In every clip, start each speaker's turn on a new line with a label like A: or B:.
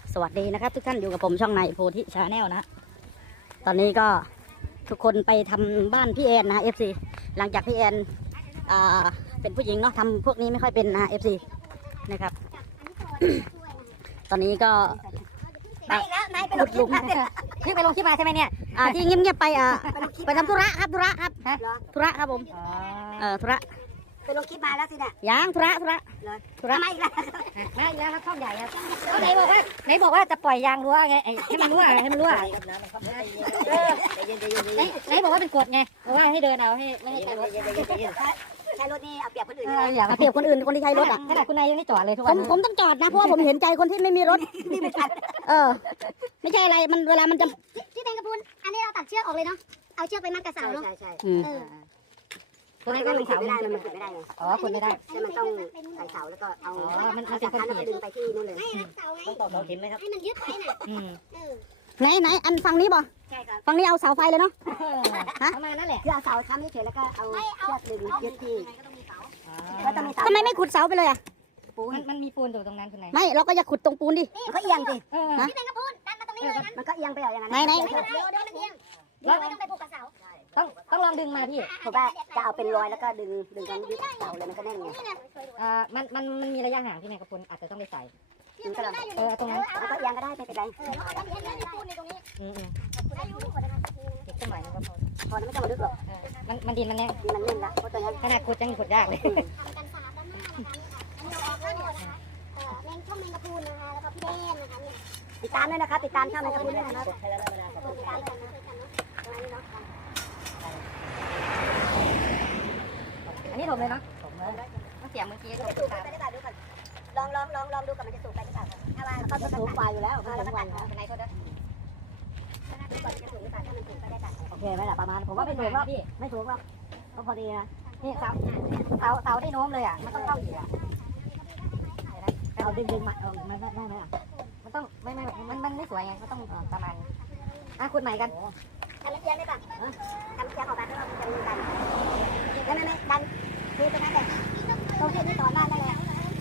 A: สวัสดีนะครับทุกท่านอยู่กับผมช่องในโพธิชาแนลนะตอนนี้ก็ทุกคนไปทำบ้านพี่แอนนะ FC หลังจากพี่แอนเป็นผู้หญิงเนาะทำพวกนี้ไม่ค่อยเป็นนะ FC นะครับ ตอนนี้ก็ขุดหลุมที่ไปลงที่มาใช่ไหมเนี่ยที่เงียบๆไปทำธุระครับธุระครับผมธุระ
B: ไปลงคลิปมาแล้วสิเนี่ย
A: ยังธุระ
B: ทำไมอีกล่ะ
A: มาอีกแล้วครับช่องใหญ่ครับไหนบอกว่าจะปล่อยยางรั่วไงให้มันรั่วไหนบอกว่าเป็นกฎไงบอกว่าให้เดินเอาให้ไม่ให้ใช้รถ
B: ใช้รถนี่เอาเปรียบคนอื่น
A: อยากเอาเปรียบคนอื่นคนที่ใช้รถอ่ะขนาดคุณนายยังไม่จอดเลยทุกวันผมต้องจอดนะเพราะว่าผมเห็นใจคนที่ไม่มีรถ
B: นี่ไม่ทัน
A: ไม่ใช่อะไรมันเวลามันจะ
C: ที่เป็นกระพุนอันนี้เราตัดเชือกออกเลยเนาะเอาเชือกไปมัดกระเสาเนาะ
B: ใช่
A: ตัวนี้ก็ลงเสา
B: ไม่ได้มันขุดไม่ได้ไง
A: ขุดไม่ได้
B: ใช่มันต้องใส่เสาแล้วก็เอา
A: มัน
B: เป็นคนขีดดึงไปที่นู่นเลย
C: ต้องต่อเสาเข็มไหมครับให้มันยึดไว้น่ะ
A: ไหนอันฝั่งนี้บ่
B: ใช่ครับ
A: ฝั่งนี้เอาเสาไฟเลยเนาะ
C: ประมาณนั้นแหละ
B: คือเอาเสาค้ำเฉยแล้วก็เอาเชือกดึงยึดที่
A: ก็ต้องมีเสาทำไมไม่ขุดเสาไปเลยอ่ะ
C: ปูนมันมีปูนอยู่ตรงนั้นคุณนาย
A: ไม่เราก็อย่าขุดตรงปูนดิ
B: มันก็เอียงสิ
C: ที่เป็นกระพุนดันมาตรงนี้เลยนะ
B: มันก็เอียงไปอย่างนั้น
A: ไหน
C: เดี๋ยวมันเอียงเราไม่ต้องไปผูกกับเสา
A: ต้องลองดึงมาพี่
B: ผมว่าจะเอาเป็นรอยแล้วก็ดึงกันยึดเสาเลยมันก็แน่นไง
A: มันมีระยะห่างที่ไหนกระพุนอาจจะต้องไปใส่
B: มันก็
A: ตรงนั้น
B: มันก็เอียงก็ได้ไม่เป็นไร
A: เก็บสมัยนึงก็
B: พอไม่ต้องมาลึกหรอก
A: มันดินมันแน่
B: มันเล่นละเพราะตอนนั้น
A: ขนาดขุดยังขุดยากเลย
B: ติดตามด้วยนะครับติดตามช่องแมงกะพรุนด้วยนะครับ
A: อันนี้ถมเลยเนาะต้องเสียบเมื่อกี้
B: สูบไปได้ป่ะดูก่อนลองดูก่อนมันจะสูบไปหรือเปล่าถ้าว่าเขาจะสูบไปอยู่แล้วเขาจะตัดเป็นไรโทษนะดูก่อนจะสูบหรือเปล่าถ้ามันสูบไปได้ตัด
A: โอเคไหมล่ะประมาณผมว่าไม่ถูกหรอกพี่
B: ไม่ถูกหรอกก็พอดีนะ
A: นี่เสาที่โน้มเลยอ่ะมันต้องเข้าอยู่อ่ะ
B: เอาดึงมามันได้ไหมอ่ะ
A: มันต้องไม่มันไม่สวยไงมันต้องประมาณขุดใหม่กัน
B: ทำเอียงได้ป่ะทำเอียงออกมาแล้วเราจะดันไม่ดันคือตรงนั้นแหละตรงที่ต่อหน้านั่นแหละ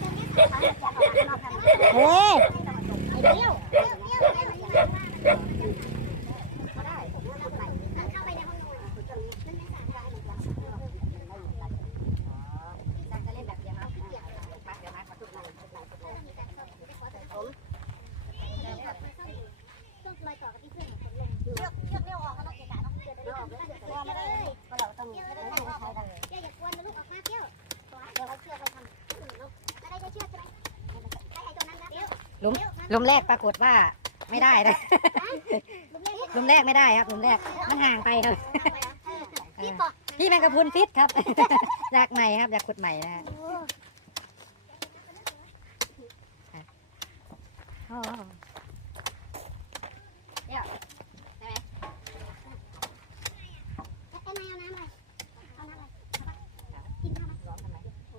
A: เฮ้ย
C: เดี๋ยว
A: ลุมแรกปรากฏว่าไม่ได้เลยลุมแรกไม่ได้ครับลุมแรกมันห่างไปครับพี่แมงกะพรุนฟิตครับอยากใหม่ครับอยากขุดใหม่นะเนี่ยใช่ไหม
C: กินข้าวไหม
A: ร้องทำไม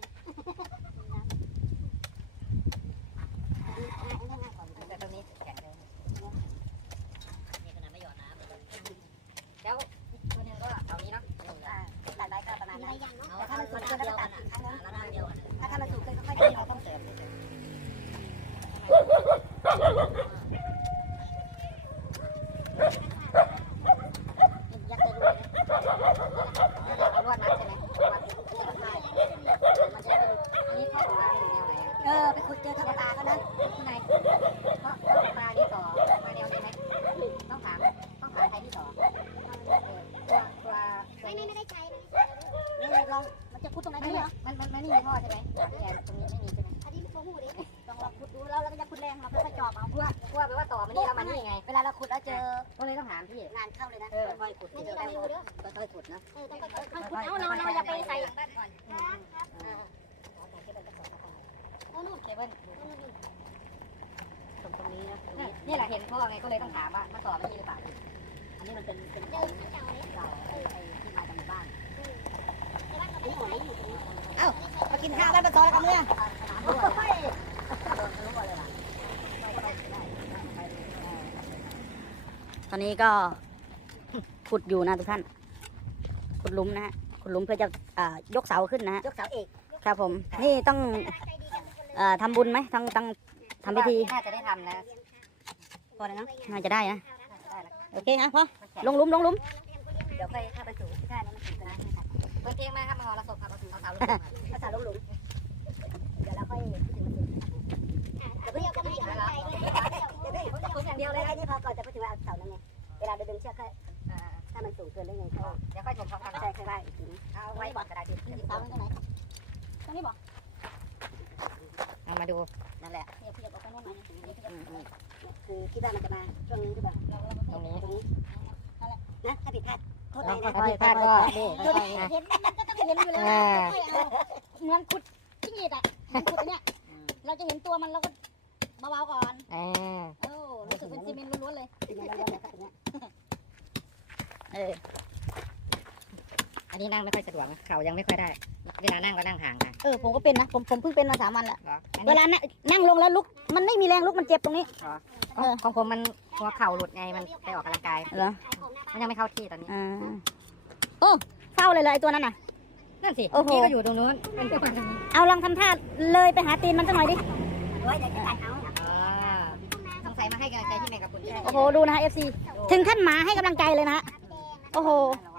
A: แต่ตรงนี้แข็งเลยนี่ขนาดไม่หยอดน้ำแล้วตัวนึงก็เอานี้เนาะ
B: ตัดไม้ก็ประมาณนั้นแต่ถ้ามันสูงเกินก็ตัดอีกครั้งนึงถ้ามันสูงเกินก็ค่อยตัดเราต้องเสริมยักษ์จะดู
A: เอาลวดมัดใช่ไหมมันจะอันนี้ข้อปลาอยู่แนวไหน
B: ไปขุดเจอท่อปลาก็นะ
A: ข้างในเพราะปลาที่ต่อมาแนวนี้ไหมต้องถามใครที่ต่อตัว
C: ไม่ได้ใช้
B: นี่ลองมันจะขุดตรงไหนได้เหรอ
A: มันไม่มีท่อใช่ไหมแกตรงนี้ไม่มีใช่ไหม
C: อันนี้โฟหูดิ
B: ลองขุดดูแล้วก็จะขุดแรงเราค่อยๆจอบเอา
A: กลัวไปว่าต่อมันนี่แล้วมันนี่ไง
B: เวลาเราขุดแล้วเจอ
A: ก็เลยต้องถามพี่
B: งานเข้าเลยนะค่อยๆขุดค่อยๆขุดนะ
C: ต้องขุดเอาเราจะไปใส่บ้านก่อน
A: โอ้นู่นเคเบิล
B: ตรงนี้นะ
A: นี่แหละเห็นพ่อไงก็เลยต้องถามว่ามันต่อมันนี่หรือเปล่า
B: อันนี้มันเป็น
C: เดิมเก่าเลย
B: ที่มาจากหมู่บ้าน
A: เอ้ามากินข้าวกันมาต่อกันเลยตอนนี้ก็ขุดอยู่นะทุกท่านขุดหลุมนะฮะขุดหลุมเพื่อจะยกเสาขึ้นนะฮะ
B: ยกเสาเอก
A: ครับผมนี่ต้องทำบุญไหมทำพิธีน่าจะได้ทำนะ
B: พอแล้วเนาะ
A: น่าจะได้นะ
B: ได้แล้ว
A: โอเคฮะพอลงหลุมลงหลุม
B: เดี๋ยวค่อยถ้ามันสูงที่ท่านี้มันสูงนะเปิดเพลงมาครับมาเอาละศพครับเอาเสาลงเอาเสาลงหลุมเดี๋ยวเราค่อยพูดถึงมันสูงแต่เพิ่งจะไม่ได้เดี๋ยวผมจะพูดอย่างเดียวเลยไอ้นี่พอก่อนจะพูดถึงว่าเอาเสานั่นไงเวลาดึงเชือกถ้ามันสูงเกินได้ไงเขาเดี๋ยวค่อยชมพร้อมกันใช่ค่อยว่าอีกทีเอาไว้ก่อนกระดาษดิ
A: เสาตรงไหนตรงนี้บอก
B: เอามาดู
A: นั่นแหละเพียบออกไปโน่นหน่อย
B: คือคิดว่ามันจะมาช่วงนี้คือแบบตรงนี้นะถ้าผิดพลาดโทษนะ
A: ค่อยๆก็เห็นมันก็ต้องเห็นอยู่แล้วเหมือนขุดจิ้งหรีดอ่ะมันขุดเนี่ยเราจะเห็นตัวมันเราก็เบาๆก่อนโอ้รู้สึกเป็นซีเมนต์ล้วนๆเลย
B: อันนี้นั่งไม่ค่อยสะดวกเข่ายังไม่ค่อยได้เวลานั่งก็นั่งห่างกัน
A: ผมก็เป็นนะผมเพิ่งเป็นมา3 วันแล้วเวลานั่งลงแล้วลุกมันไม่มีแรงลุกมันเจ็บตรงนี้
B: ของผมมันหัวเข่าหลุดไงมันไปออกกำลังกาย
A: เหรอ
B: มันยังไม่เข้าที่ตอนนี้
A: โอ้เศร้าเลยไอ้ตัวนั้นน่ะ
B: นั่นสิ
A: โอ้โห
B: นี่ก็อยู่ตรงนู้นมันก็มาตรงนี้
A: เอาลองทำท่าเลยไปหาตีนมันสักหน่อยดิ
B: สงสัยมาให้กำลังใจที่แมงกะพรุน
A: โอ้โหดูนะฮะ FC ถึงขั้นหมาให้กำลังใจเลยนะฮะโอ้โห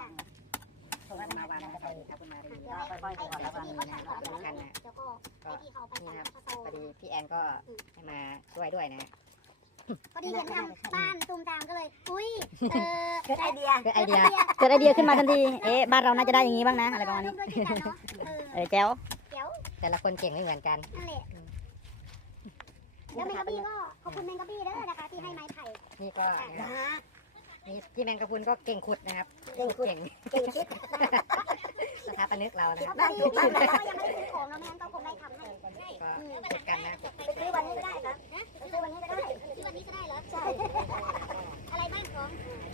B: ค่อยๆก่อนแล้วก็มีนะกันนะก็นี่ครับพอดีพี่แอนก็ให้มาช่วยด้วยนะ
C: พอดีเห็นทำบ้านตูมตามก็เลยอุ้ย
B: เกิดไอเดีย
A: เกิดไอเดียขึ้นมาทันทีบ้านเราน่าจะได้อย่างนี้บ้างนะอะไรประมาณนี้
C: ร่วมด้วยช่วยกันเนาะ
A: แจ๋ว
C: เดี๋ยว
B: แต่ละคนเก่งไม่เหมือนกัน
C: นั่นแหละแล้วแมงกะบี้ก็ขอบคุณแมงกะบี้เด้อนะคะที่ให้ไม้ไผ่
B: นี่ก็นี่พี่แมงกะพรุนก็เก่งขุดนะครับเก่งคิดสถาปนิกเรานะ
C: บ้านอยู่บ้านเรายังไม่ได้ซื้อของเนาะแม่งั้นก็คงได้ทำให้
B: ก็ขุดกันนะ
C: ไปซื้อวันนี้ก็ได้ครับไปซื้อวันนี้ก็ได้ซื้อวันนี้ก็ได้เหรอใช่อะไรบ้างของ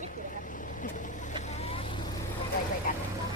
B: ช่วยกัน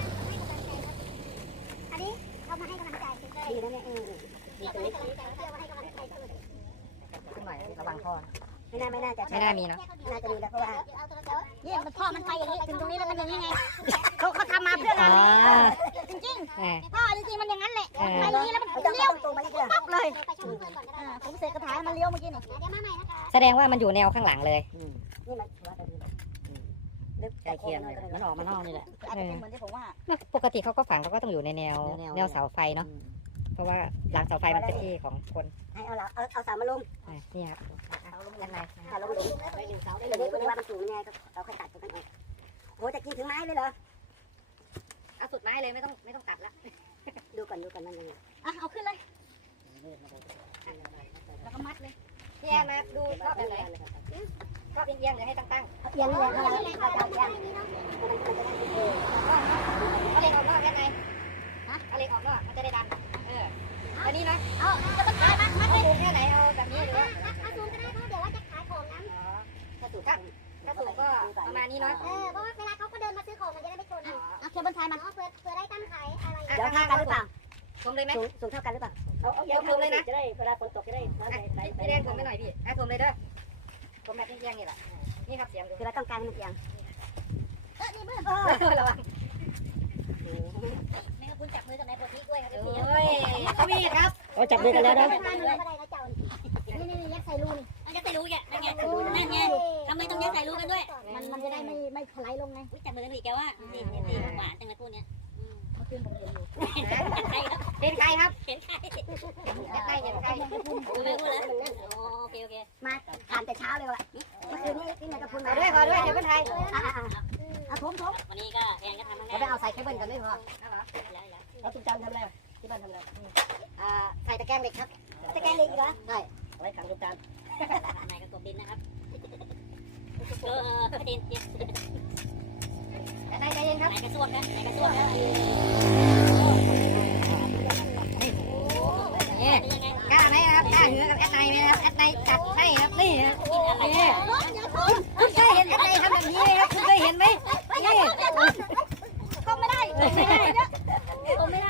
C: อันนี้เขามาให้กำลังใจดีนะเนี่ยดีตรงนี้เชื่อว่าให้กำลังใจสุด
B: ขึ้นหน่อยระวังท่อ
C: ไม่น่าจะ
B: ไม่น่ามีเนาะ
C: น่าจะดีแล้วเพราะว่า
A: เนี่ยมันท่อมันไปอย่างนี้ถึงตรงนี้แล้วมันอย่างนี้ไงเขาทำมาเพื่องานนี้จริงๆท่อจริงๆมันอย่างนั้นแหละไปอย่างนี้แล้วมันเลี้ยวปั๊บเลยผมเสกกระถางมันเลี้ยวเมื่อกี้นี่
C: เดี๋ยวมาใหม่นะคะ
B: แสดงว่ามันอยู่แนวข้างหลังเลย
C: นี่มันถือว่าจะดีลึก
B: ใกล้เคียงเลย
A: มันออกมานอกนี่แหละอาจจะเป็นเหมือนที่ผมว่า
B: ปกติเขาก็ฝังเขาก็ต้องอยู่ในแนวเสาไฟเนาะเพราะว่าหลังเสาไฟมันเป็นที่ของคน
C: ให้เอาสามมาลง
B: นี่ครับด้านใน
C: เอาลงหลุมเดี๋ยวนี้คุณว่ามันสูงยังไงก็เราค่อยตัดตรงนั้นออกโอ้จะกินถึงไม้เลยเหรอ
B: เอาสุดไม้เลยไม่ต้องตัดละ
C: ดูก่อนมันยังไง
A: เอาขึ้นเลยแล้วก็มัดเลย
B: พี่แอนมาดูชอบแบบไหนชอบเอียงๆหรือให้ตั้ง
C: ยังเลยเราจะยัง
B: ๆเอาเหล็กออกนอกยังไงเอาเหล็กออกนอกมันจะได้ดันอันนี้นะ
C: เอาจะต้องขายมัด
B: เอาสูงแค่ไหนเอาแบบนี้หรือว่า
C: เอาซูมก็ได้เพราะเดี๋ยวว่าจะขายของนั้น
B: ถ้าสูงก็ประมาณนี้เนาะ
C: เพราะว่าเวลาเขาก็เดินมาซื้อของมันจะได้ไม่ชน
A: เคเบิลไทยมัน
C: เผื่อได้ตั้งขายอะไร
B: เดี๋ยวเท่ากันหรือเปล่าผมเลยไหม
C: สูงเท่ากันหรือเปล่า
B: ผมเลยนะ
C: จะได้เวลาฝนตกจะได้
B: พี่แดงผมไปหน่อยพี่ผมเลยเด้อผมแบบเอียงนี่แหละนี่ครับเสียงดู
C: คือเราต้องการมันเอียง
A: นี่มือ
B: ระวัง
A: แม่ก็คุณจับมือกับนายโพธิด้วยครับ
B: โอ้ยเขามีครับ
A: จับมือกันแล้วนะ
C: นี่ยัดใส่รูนี่
A: ยัดใส่รูแกนั่นไงนั่นไงทำไมต้องยัดใส่รูกันด้วยมันจะได้ไม่ถลายลงไงจับมือกันสิแกว่านี่หวานจังเลยคู่เนี้ย
B: เป็นใครครับ
A: เห็นใคร
B: เห็นใคร
A: ดูไม่พูดแล้วโอเค
C: มาทานแต่เช้าเลยว่ะเมื่อคืนนี้พี่นายกระพุน
B: ขอด้วยเดี๋ยวเป็นไทย
C: เอาผม
A: วันนี้ก็แอนก็ทำทั้ง
B: เราไปเอาใส่เคเบิลกันไม่พอ
C: เอาตุ้มจันทำอะไรที่บ้านทำอะไร
B: ใส่ตะแกรงเหล็กครับ
C: ตะแกรงเหล็กอีกเหรอ
B: ได้
C: เอาไว้ขังตุ้มจัน
A: นายก็กบดินนะครับดิน
B: ใจเย็นครับ
A: นายกระซวกนะนายกระซวกนะ
B: นี่กล้าไหมครับกล้าหือกับแอดไนไหมครับแอดไนจัดให้ครับนี่นี่คุณเคยเห็นแอดไนทำแบบนี้ไหมครับคุณเคยเห็นไหมนี่
A: ก็ไม่ได้ก็ไม่ได้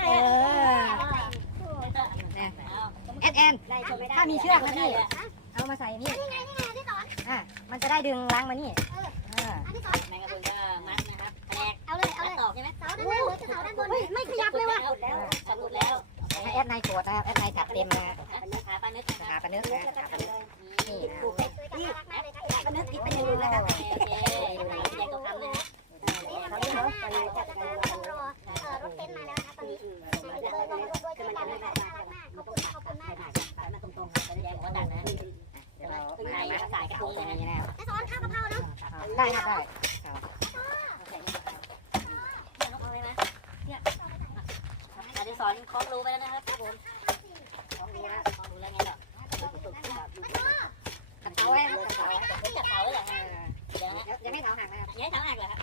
B: แอดแอนถ้ามีเชือกนะพี่เอามาใส่นี่มันจะได้ดึงล้างมานี่
A: แมงกะพรุนก็มัดนะครับแผนก
C: เอาเลย
A: ตอกใช่ไหม
C: เสาด้านล่างหรือเสาด้านบนไม่ขยับเลยว่ะ
A: สมุดแล้ว
B: ให้แอดไนโกรธนะครับแอดไนจัดเต็มนะ
A: ขาปลานึก
B: หาปลาเนื้อนะหาปลาเนื้อนี่
C: นี่น่ารักมากเลยค่ะ
B: ปรุงเลยอย่างนี้นะครับ
C: จะสอนข้าวกะเพราเนาะ
B: ได้ครับได้
A: อาจจะสอนคล้องรู้ไปแล้วนะครับผมคล้องรู้แล้วไงต่อ
B: ขัดเท้าไว้ขัดเท้าไว้
A: จับเขาเลยเหรอเดี๋ยวนะ
B: ยังไม่เท้าหักนะครับ
A: ย้ายเท้าหักเหรอครับ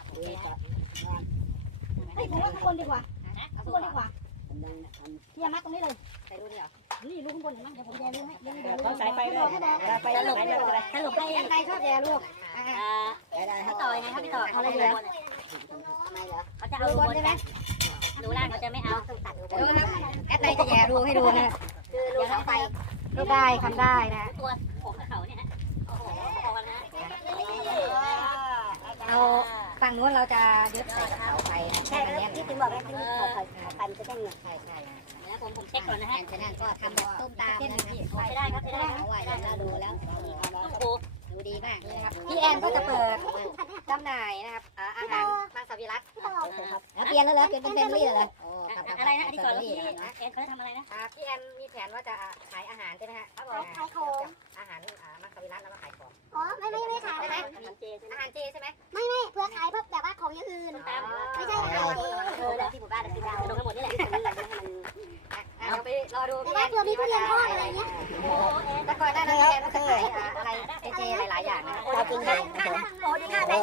C: เฮ้ยผมว่าข้างบนดีกว่าข้างบนดีกว่าพี่มัดตรงนี้เลย
B: ใส่รูนี่เหรอ
C: นี่ลูกข้างบนเห็นไหมเดี๋ยวผมแยลูกให้เดี๋ยว
B: ต้องใส่ไฟเลยไฟ
A: สรุป
B: ให้
A: สรุปให้
B: ใครชอบแย่ลูก
A: ได้พี่ต่อยังไงครับพี่ต่อเขาเลยเหรอ
B: ทำไมเหรอ
A: เขาจะเอาดูบนใช่ไหมดูล่างเขาจะไม่เอา
B: ดูครับแอดไนจะแย่รูให้ดูนะคือรูเข้าไปรูได้ทำได้นะ
A: ตัวผมกับเขาเนี่ยฮะโอ้โหพอกันนะ
B: เอาฝั่งนู้นเราจะยึดใส่เสาไฟ
C: ใช่ครับที่ถึงบอกว่าที่ขอไปมันจะต้อง
B: ใช่ใช่
A: แล้วผมเช็คก่อนนะ
B: แอ
A: ฮะ
B: นเทนั่นก็ทำแบบตุ้มตามนะ
A: ใช้ได้ครับใช้ได้ครับ
B: เอาไว้อย่างเราดูแล้ว
A: โอ้โห
B: ดูดีมากเลยนะครับพี่แอนก็จะเปิดจำหน่ายนะครับอาหารมังสวิรัตแล้วเปลี่ยนแล้วเหรอเปลี่ยนเป็นแฟมิลี่เลยโอ้
A: อะไรนะอดีตก่อนพี่เอ็นเขาจะทำอะไรนะ
B: พี่แอนมีแผนว่าจะขายอาหารใช่ไหมฮะ
C: ขายของ
B: อาหารมังสวิรัตแล้วก็ขายของ
C: อ๋อไม่ขาย
B: ใช่ไหม
C: อาหาร
A: อาหารเจใช่ไหม
B: อาหารเจใช่ไหม
C: ไม่เพื่อขายแบบว่าของอย่างอื่นไม่ใช่อาหารเจ
A: แล้วที่หมู่บ้านที่บ้านลงทั้งหมดนี่แหละ
B: เราไปรอดู
C: แต่ว่าเพื่อมีทุเรียนทอดอะไรเงี้ย
B: แต่ก่อนหน้านั้นพี่แอนก็จะขายอะไรเจหลายๆอย่างนะ
C: เรากินได้โอ้ยค่าได้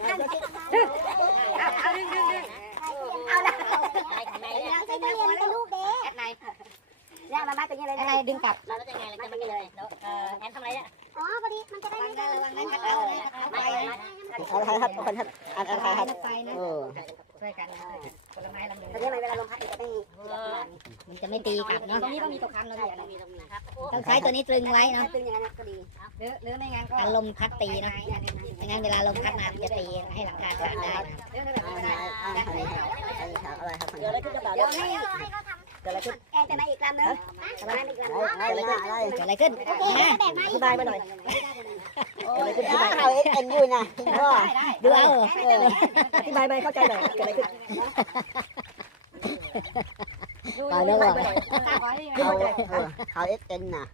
B: เอาดึง
C: เอาละ
A: อะไรของนาย
C: เรา
A: เนี่ย
C: ใช้ทุเรียนเป็นลูกเด้
B: แอดไน
C: เนี่ยมาเป็นยังไง
B: แอดไนดึงกลับ
A: เราจะยังไงเราจะไม่เลยแล้วแอนทำอะไรเนี่ย
C: อ๋อพอดีมันจะได้ไม่ได้
B: ระวังนั้นขัดเอาเลยขัดเอาไปนะ
D: อะไรครับคนครับอะไรครับ
B: ไปนะ
D: เออ
B: ช่วยกันนะผลไม้ลำหนึ่ง
C: ตอนนี้เวลาลมพัดจะได้
B: มันจะไม่ตีกลับเนาะ
A: ตรงนี้ต้องมีตัวคันเราเนี่ยมีตรงนี้นะครับ
B: ต้องใช้ตัวนี้ตรึงไว้เนาะ
C: ตึงอย่างนั้นก็ดี
B: หรือไม่งั้นก็ลมพัดตีนะไม่งั้นเวลาลมพัดมามันจะตีให้หลังคาขาดได้
D: อะไรครับ
A: เดี๋ยวอะไรขึ้นกระเป๋า
C: เดี๋ยวให้เขาทำ
D: เกิดอะไรขึ้น
C: แอนจะมาอีกลำนึงจะมาอีกลำนึง
D: อะไรอะไร
B: เกิดอะไรขึ้น
C: โอเคแบ่งมา
D: อธิบายมาหน่อยเกิดอะไรขึ้นอธิบายเอาเอ็นยูนะก็
B: ดูเอา
D: อธิบายไปเข้าใจหน่อยเกิดอะไรขึ้น
B: ตายแล้วเหรอ
D: เอาเอ็นน่ะ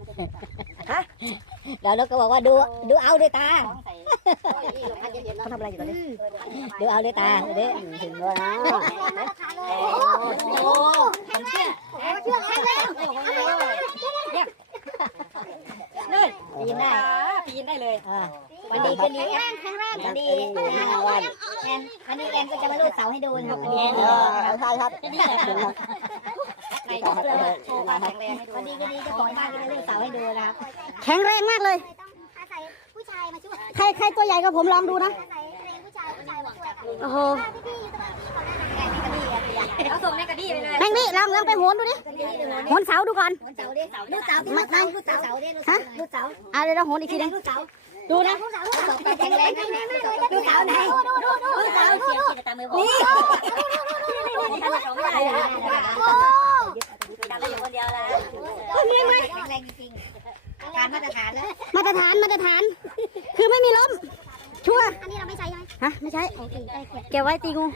B: เดี๋ยวเราก็บอกว่าดูเอาด้วยตา
D: เขาทำอะไรอยู่ตอนนี้
B: ดูเอาด้วยตาเด้
D: ถึงด้วยนะ
B: โอ้ผมเชื่อ
C: เชื่อแอนเลย
B: ปีนได้ปีนได้เลยวันดีคืนนี้แอนวันดีอันนี้แอนก็จะมาลูดเสาให้ดูนะครับอันนี้
D: ใช่ครับ
B: ในก็เพื่อโชว์ความแข็งแรงให้ดูวันดีก็ดีเจ้าของบ้านก็จะลูดเสาให้ดูนะครับ
A: แข็งแรงมากเลย
C: ต้องอาศัยผู้ชายมาช่วย
A: ใครตัวใหญ่ก็ผมลองดูนะ
C: อาศัยแรงผู้ชายมาช่วย
A: โอ้โห
C: พี่อยู่ตรงนี้ก่อนนะ
B: เราส่งในกระดี่ไปเลย
A: แมงนี่ลองไปโหนดูดิโหนเสาดูก่อน
B: เสาดิลูดเสาที่ลูดเสาลูดเสาดิลูดเสา
A: เดี๋ยวเราโหนอีกทีนึง
B: ลูดเสา
A: ดูนะ
B: แข็งแรงลูดเสาไหนลูดเสา
A: เขียนตามมือผม
B: นี่
A: ทำเขาไม่ได้
C: โอ้
A: ทำได้อยู่คนเดียวแล้ว
B: คนนี้ไหมแข็งแรงจริงๆการมาตรฐานแล้ว
A: มาตรฐาน คือไม่มีล้ม ชัวร์
C: อันนี้เราไม่ใช้ใช่ไหม
A: ฮะ ไม่ใช่ เก็บไว้ตีงู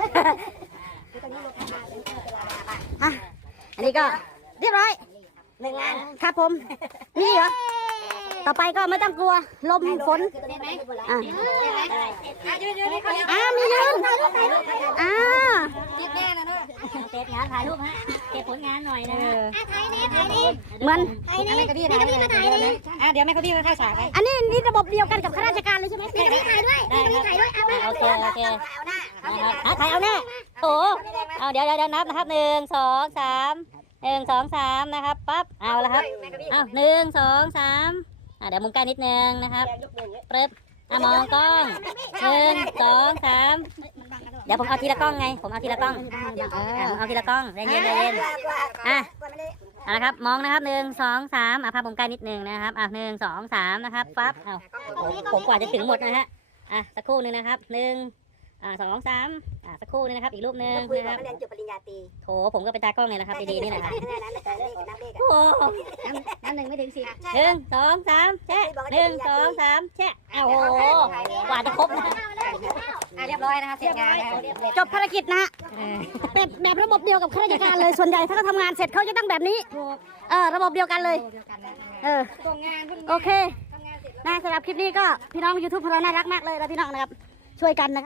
A: อ่ะอันนี้ก็เรียบร้อย
C: 1 งาน
A: ครับผม นี่เหรอ ต่อไปก็ไม่ต้องกลัว ลมฝน
C: ได้ไหม
A: อ่ะ
B: ยืนนี่เขาเรียก
A: มียืนอ่า
B: ติดแน่นะเนอะ
A: เก็บงานถ่ายรูปฮะ เก็บผลงานหน่อยนะ
C: ถ่ายนี่
A: เหมือน
B: อะไรกระดี่ไหนมาถ่ายเลยเดี๋ยวแม่เขาที่เข้าฉากไป
A: อันนี้นี่ระบบเดียวกันกับข้าราชการเลยใช่ไหม
C: มีถ่ายด้วยมีถ่ายด้วยเอา
A: โอเค
C: เอาหน้า
A: ถ่ายเอาแน่โอ้เอาเดี๋ยวนับนะครับ1 2 3นะครับปั๊บเอาละครับเอา1 2 3เดี๋ยวมุมใกล้นิดนึงนะครับปึ๊บมองกล้อง1 2 3เดี๋ยวผมเอาทีละกล้องไงผมเอาทีละกล้องเอาทีละกล้องเย็นอ่ะเอาละครับมองนะครับ1 2 3ภาพมุมใกล้นิดนึงนะครับ1 2 3นะครับปั๊บเอาผมกว่าจะถึงหมดนะฮะสักครู่นึงนะครับ2 3สักครู่นึงนะครับอีกรูปนึง
C: คุย
A: นะค
C: กั
A: รั
C: บบ เรียนจบปริญญาตรี
A: โถผมก็เป็นตากล้องเลยแหละครับดีๆนี่แหละครับ
C: นับเลข
A: โอ้
B: น้ำหนึ่งไม่ถึง10
A: 1 2 3แช่1 2 3แช่โอ้โหกว่าจะครบนะ
B: เรียบร้อยนะคะเสร็จงาน
A: จบภารกิจนะฮะแบบระบบเดียวกับข้าราชการเลยส่วนใหญ่ถ้าเขาทำงานเสร็จเขาจะต้องแบบนี้ระบบเดียวกันเลย
B: เดียวกันนะ
A: เออ
B: ส่งงาน
A: โอเค
B: ทำงานเสร็จแล้ว
A: นะสำหรับคลิปนี้ก็พี่น้อง YouTube ของเราน่ารักมากเลยนะพี่น้องนะครับช่วยกันนะครับ